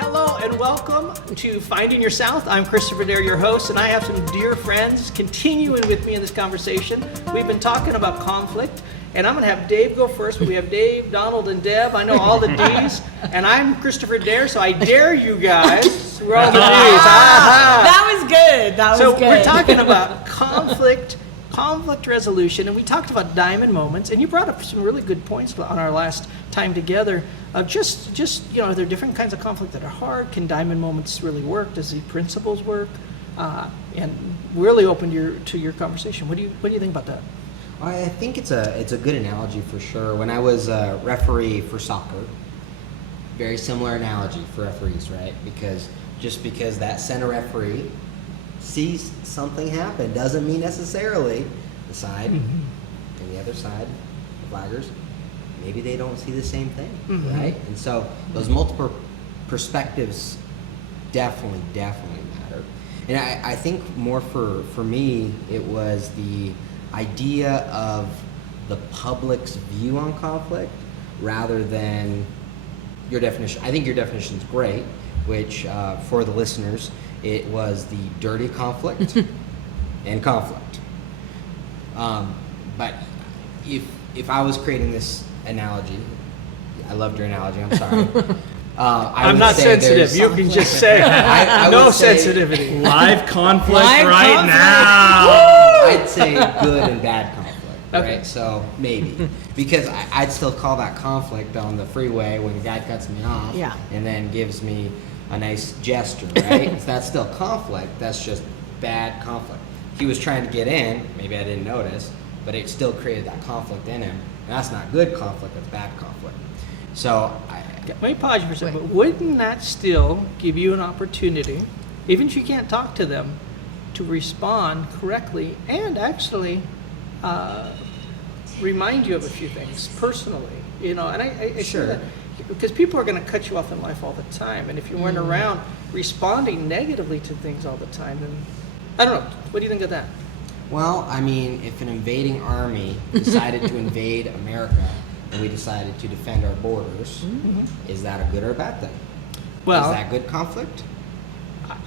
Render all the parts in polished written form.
Hello and welcome to Finding Your South. I'm Christopher Dare, your host, and I have some dear friends continuing with me in this conversation. We've been talking about conflict, and I'm going to have Dave go first, but we have Dave, Donald, and Deb. I know all the D's, and I'm Christopher Dare, so I dare you guys. We're all the D's. That was good. That was good. So we're talking about conflict resolution, and we talked about diamond moments, and you brought up some really good points on our last time together of just there are different kinds of conflict that are hard. Can diamond moments really work? Does the principles work? And really open to your conversation. What do you think about that? I think it's a good analogy for sure. When I was a referee for soccer, very similar analogy for referees, right? Because just because that center referee sees something happen doesn't mean necessarily the side and the other side, the flaggers, maybe they don't see the same thing, right? And so those multiple perspectives definitely matter. And I think more for me, it was the idea of the public's view on conflict rather than your definition. I think your definition is great, which for the listeners, it was the dirty conflict and conflict. But if I was creating this analogy, I loved your analogy, I'm sorry. I'm not sensitive. You can just say no sensitivity. Live conflict Live right conflict. now. I'd say good and bad conflict, Okay. right? So maybe. Because I'd still call that conflict on the freeway when a guy cuts me off Yeah. and then gives me a nice gesture, right? If that's still conflict, that's just bad conflict. He was trying to get in, maybe I didn't notice, but it still created that conflict in him. And that's not good conflict, that's bad conflict. So Let me pause you for a second. But wouldn't that still give you an opportunity, even if you can't talk to them, to respond correctly and actually remind you of a few things personally? And I see Sure. that because people are going to cut you off in life all the time, and if you weren't around responding negatively to things all the time, then I don't know. What do you think of that? Well, I mean, if an invading army decided to invade America and we decided to defend our borders, is that a good or a bad thing? Well, is that good conflict?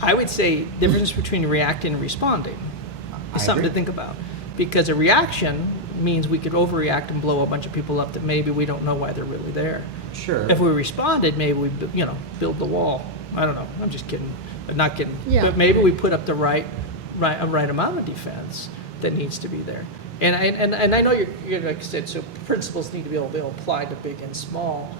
I would say the difference between reacting and responding I is something agree. to think about. Because a reaction means we could overreact and blow a bunch of people up that maybe we don't know why they're really there. Sure. If we responded, maybe we build the wall. I don't know. I'm just kidding, but not kidding. Yeah. But maybe we put up the right amount of defense that needs to be there. And I know you're like I said. So principles need to be able to apply to big and small,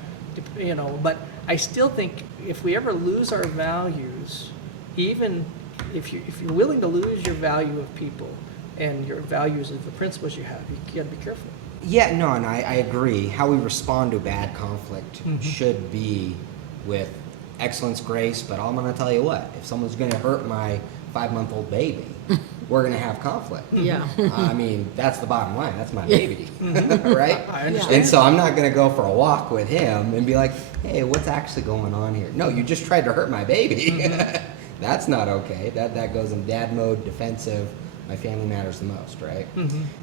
But I still think if we ever lose our values, even if you're willing to lose your value of people and your values of the principles you have, you got to be careful. Yeah, no, and I agree. How we respond to bad conflict should be with excellence, grace, but I'm going to tell you what, if someone's going to hurt my 5-month-old baby, we're going to have conflict. Yeah. I mean, that's the bottom line. That's my baby, right? I understand. And so I'm not going to go for a walk with him and be like, hey, what's actually going on here? No, you just tried to hurt my baby. That's not okay. That goes in dad mode, defensive. My family matters the most, right?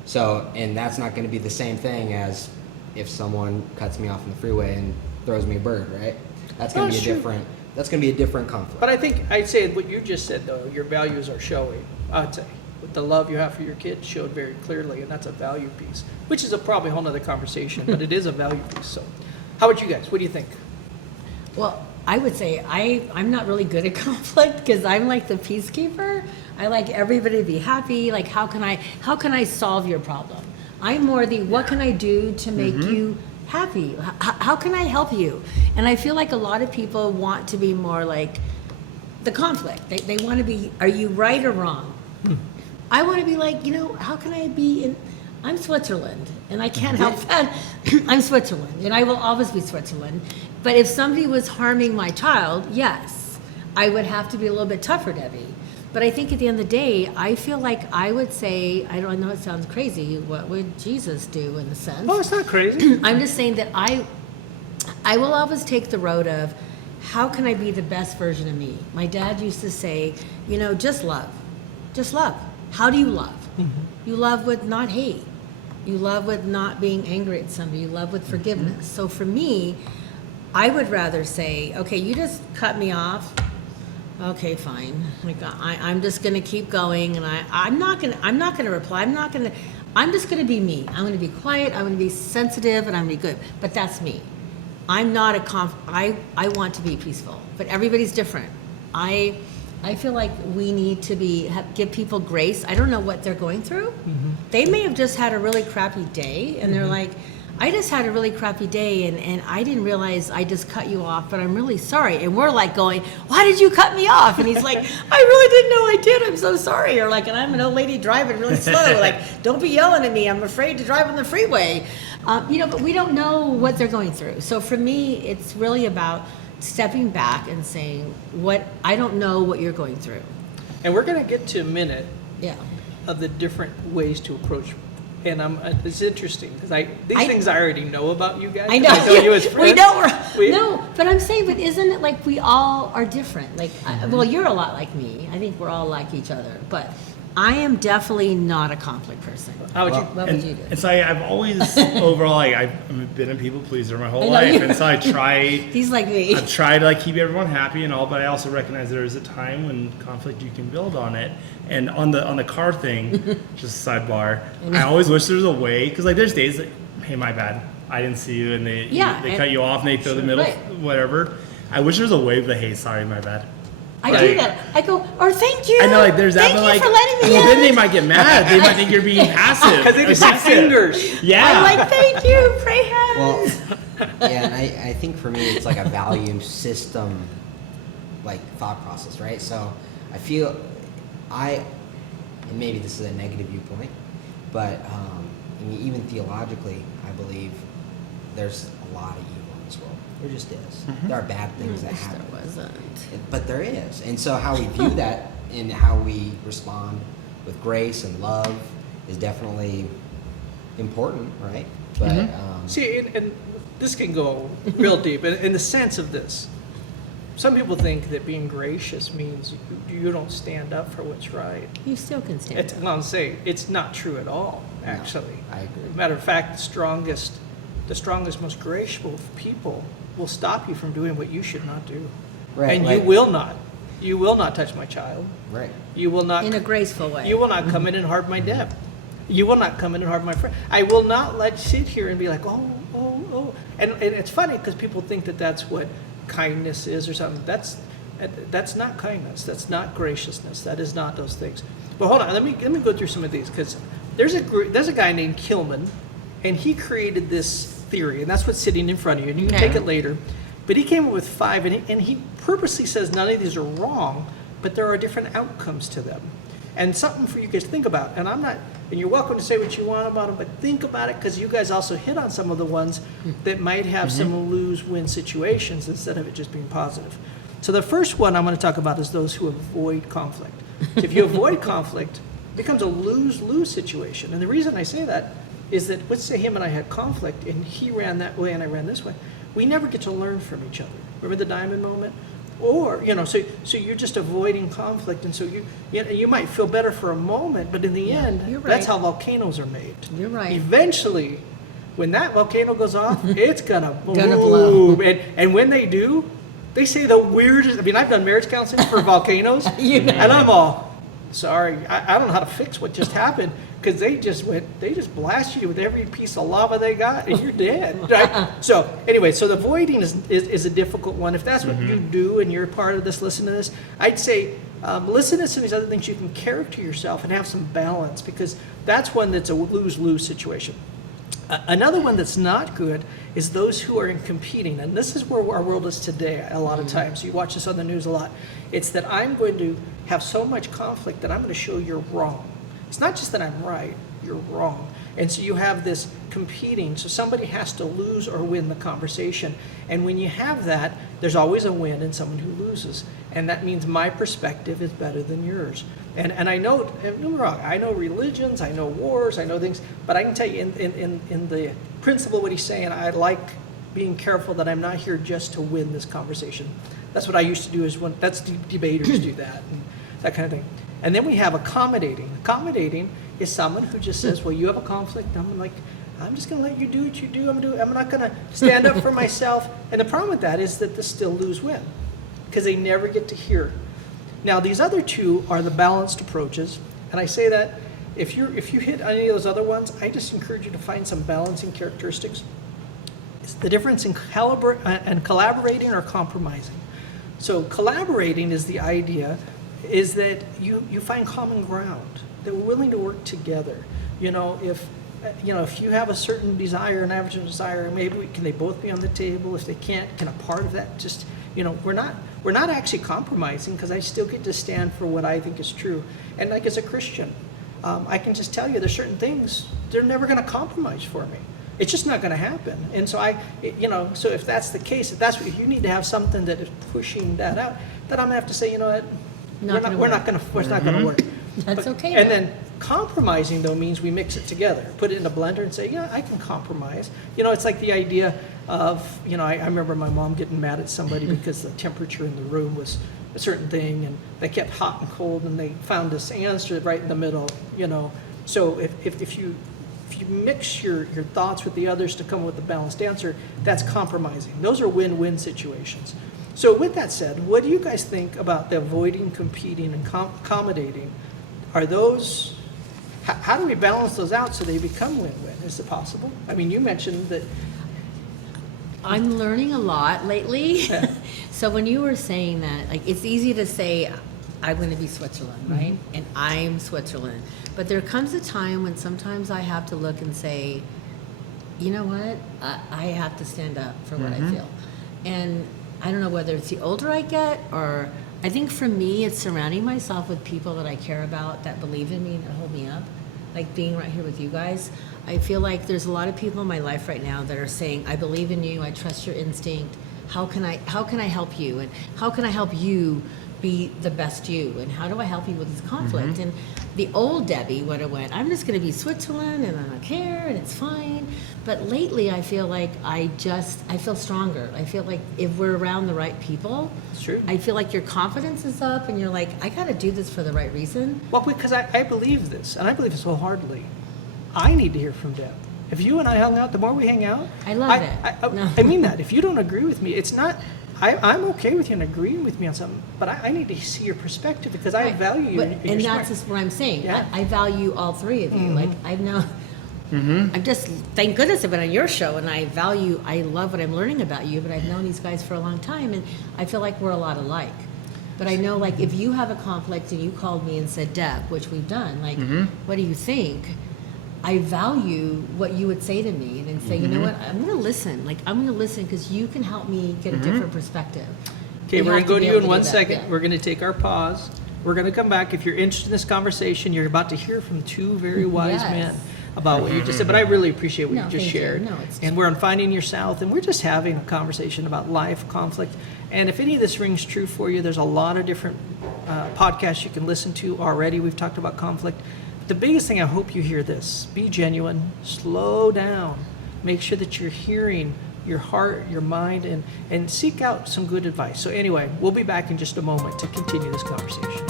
So, and that's not going to be the same thing as if someone cuts me off in the freeway and throws me a bird, right? That's going to That's be a true. different. That's going to be a different conflict. But I think I'd say what you just said, though, your values are showing. I'd say with the love you have for your kids showed very clearly, and that's a value piece, which is probably a whole nother conversation, but it is a value piece. So, how about you guys? What do you think? Well, I would say I'm not really good at conflict because I'm like the peacekeeper. I like everybody to be happy. Like, how can I solve your problem? I'm more the what can I do to make you happy? How can I help you? And I feel like a lot of people want to be more like the conflict. They want to be, are you right or wrong? I want to be like, how can I be in, I'm Switzerland and I can't help that. I'm Switzerland and I will always be Switzerland. But if somebody was harming my child, yes, I would have to be a little bit tougher, Debbie. But I think at the end of the day, I feel like I would say, I don't know, it sounds crazy, what would Jesus do in a sense? Oh, it's not crazy. I'm just saying that I will always take the road of how can I be the best version of me? My dad used to say, just love. Just love. How do you love? You love with not hate. You love with not being angry at somebody. You love with forgiveness. So for me, I would rather say, okay, you just cut me off. Okay, fine. Like I'm just gonna keep going, and I'm not gonna reply. I'm just gonna be me. I'm gonna be quiet. I'm gonna be sensitive, and I'm gonna be good. But that's me. I'm not I want to be peaceful, but everybody's different. I feel like we need to give people grace. I don't know what they're going through. They may have just had a really crappy day, and they're like, I just had a really crappy day, and I didn't realize I just cut you off, but I'm really sorry. And we're like going, why did you cut me off? And he's like, I really didn't know I did. I'm so sorry. Or like, and I'm an old lady driving really slow. Like, don't be yelling at me. I'm afraid to drive on the freeway. But we don't know what they're going through. So for me, it's really about stepping back and saying, I don't know what you're going through. And we're going to get to a minute Yeah. of the different ways to approach. And it's interesting because these things I already know about you guys. I know. You as friends. We know no, but I'm saying, but isn't it like we all are different? Like, well, you're a lot like me. I think we're all like each other. But I am definitely not a conflict person. How would you? What would you do? And so I've always overall I've been a people pleaser my whole I know life, you- and so I try. He's like me. I try to like keep everyone happy and all, but I also recognize there is a time when conflict you can build on it. And on the car thing, just a sidebar, I always wish there was a way, because like there's days that, hey, my bad, I didn't see you, and they cut you off and they throw the middle, Right. whatever. I wish there was a way of hey, sorry, my bad. I Right. do that. I go, or thank you. I know, like there's that, Thank but you like, for letting me well, in. then they might get mad. They might think you're being passive. Because they just see aggressive. fingers. Yeah. I'm like, thank you, pray Well, hands. yeah, and I think for me it's like a value system, like thought process, right? So I feel and maybe this is a negative viewpoint, but I mean, even theologically, I believe there's a lot of evil in this world. There just is. There are bad things that Wish happen, there wasn't. but there is. And so how we view that and how we respond with grace and love is definitely important, right? But See, and this can go real deep in the sense of this. Some people think that being gracious means you don't stand up for what's right. You still can stand It's, up. I'm saying it's not true at all, actually. I agree. Matter of fact, the strongest, most graceful people will stop you from doing what you should not do. Right, And like- you will not touch my child. right. You will not. In a graceful way. You will not come in and harm my debt. You will not come in and harm my friend. I will not let you sit here and be like, oh. And it's funny because people think that that's what kindness is or something. That's not kindness. That's not graciousness. That is not those things. But hold on, let me go through some of these because there's a guy named Kilman, and he created this theory, and that's what's sitting in front of you, and you can Okay. take it later. But he came up with 5, and he purposely says none of these are wrong, but there are different outcomes to them. And something for you guys to think about. And you're welcome to say what you want about them, but think about it because you guys also hit on some of the ones that might have some lose-win situations instead of it just being positive. So the first one I'm going to talk about is those who avoid conflict. If you avoid conflict, it becomes a lose-lose situation. And the reason I say that is that, let's say him and I had conflict and he ran that way and I ran this way. We never get to learn from each other. Remember the diamond moment? Or, so you're just avoiding conflict, and so you might feel better for a moment, but in the end, you're that's right. how volcanoes are made. You're right. Eventually, when that volcano goes off, it's gonna blow. boom. And when they do, they say the weirdest. I mean, I've done marriage counseling for volcanoes, and I'm all sorry. I don't know how to fix what just happened because they just blast you with every piece of lava they got, and you're dead. Right? So anyway, so the avoiding is a difficult one. If that's what you do and you're a part of this, listen to this. I'd say listen to some of these other things. You can character yourself and have some balance because that's one that's a lose-lose situation. Another one that's not good is those who are in competing, and this is where our world is today a lot of times. You watch this on the news a lot. It's that I'm going to have so much conflict that I'm going to show you're wrong. It's not just that I'm right, you're wrong. And so you have this competing, so somebody has to lose or win the conversation. And when you have that, there's always a win and someone who loses. And that means my perspective is better than yours. And I know, don't get me wrong, I know religions, I know wars, I know things, but I can tell you in the principle what he's saying, I like being careful that I'm not here just to win this conversation. That's what I used to do that's debaters do that, and that kind of thing. And then we have accommodating. Accommodating is someone who just says, well, you have a conflict, I'm like, I'm just going to let you do what you do. I'm not going to stand up for myself. And the problem with that is that the still lose win because they never get to hear it. Now, these other two are the balanced approaches. And I say that if you hit any of those other ones, I just encourage you to find some balancing characteristics. It's the difference in collaborating or compromising. So collaborating is the idea is that you find common ground, that we're willing to work together. If you have a certain desire, an average desire, maybe can they both be on the table? If they can't, can a part of that just, we're not actually compromising because I still get to stand for what I think is true. And like as a Christian, I can just tell you there's certain things they're never going to compromise for me. It's just not going to happen. And so so if that's the case, if that's what you need to have something that is pushing that out, then I'm going to have to say, what, we're not going to work. That's okay. And though. then compromising though means we mix it together, put it in a blender and say, I can compromise. It's like the idea of, I remember my mom getting mad at somebody because the temperature in the room was a certain thing and they kept hot and cold and they found this answer right in the middle, So if you mix your thoughts with the others to come up with a balanced answer, that's compromising. Those are win-win situations. So with that said, what do you guys think about the avoiding, competing, and accommodating? Are those, how do we balance those out so they become win-win? Is it possible? I mean, you mentioned that. I'm learning a lot lately. Yeah. So when you were saying that, like, it's easy to say, I'm going to be Switzerland, right? And I'm Switzerland. But there comes a time when sometimes I have to look and say, you know what? I have to stand up for what I feel. And I don't know whether it's the older I get or I think for me, it's surrounding myself with people that I care about, that believe in me, that hold me up. Like being right here with you guys. I feel like there's a lot of people in my life right now that are saying, I believe in you, I trust your instinct. How can I help you? And how can I help you be the best you? And how do I help you with this conflict? And the old Debbie would have went, I'm just going to be Switzerland and I don't care and it's fine. But lately I feel like I feel stronger. I feel like if we're around the right people, It's true. I feel like your confidence is up and you're like, I got to do this for the right reason. Well, because I believe this, and I believe this wholeheartedly. I need to hear from Deb. If you and I hung out, the more we hang out, I love it. No. I mean that. If you don't agree with me, it's not. I'm okay with you and agreeing with me on something, but I need to see your perspective because I Right. value you. But, and and you're that's smart. just what I'm saying. Yeah. I value all three of you. Like I've now, I'm just, thank goodness I've been on your show and I love what I'm learning about you, but I've known these guys for a long time and I feel like we're a lot alike. But I know like if you have a conflict and you called me and said, Deb, which we've done, like, what do you think? I value what you would say to me and then say, you know what, I'm going to listen. Like, I'm going to listen because you can help me get a different perspective. Okay, We we're going have to go be to you able in do one that, second. yeah. We're going to take our pause. We're going to come back. If you're interested in this conversation, you're about to hear from two very wise Yes. men about what you just said. But I really appreciate what No, you just thank you. shared. No, it's- And we're on Finding Your South, and we're just having a conversation about life, conflict. And if any of this rings true for you, there's a lot of different podcasts you can listen to already. We've talked about conflict. The biggest thing, I hope you hear this. Be genuine. Slow down. Make sure that you're hearing your heart, your mind, and seek out some good advice. So anyway, we'll be back in just a moment to continue this conversation.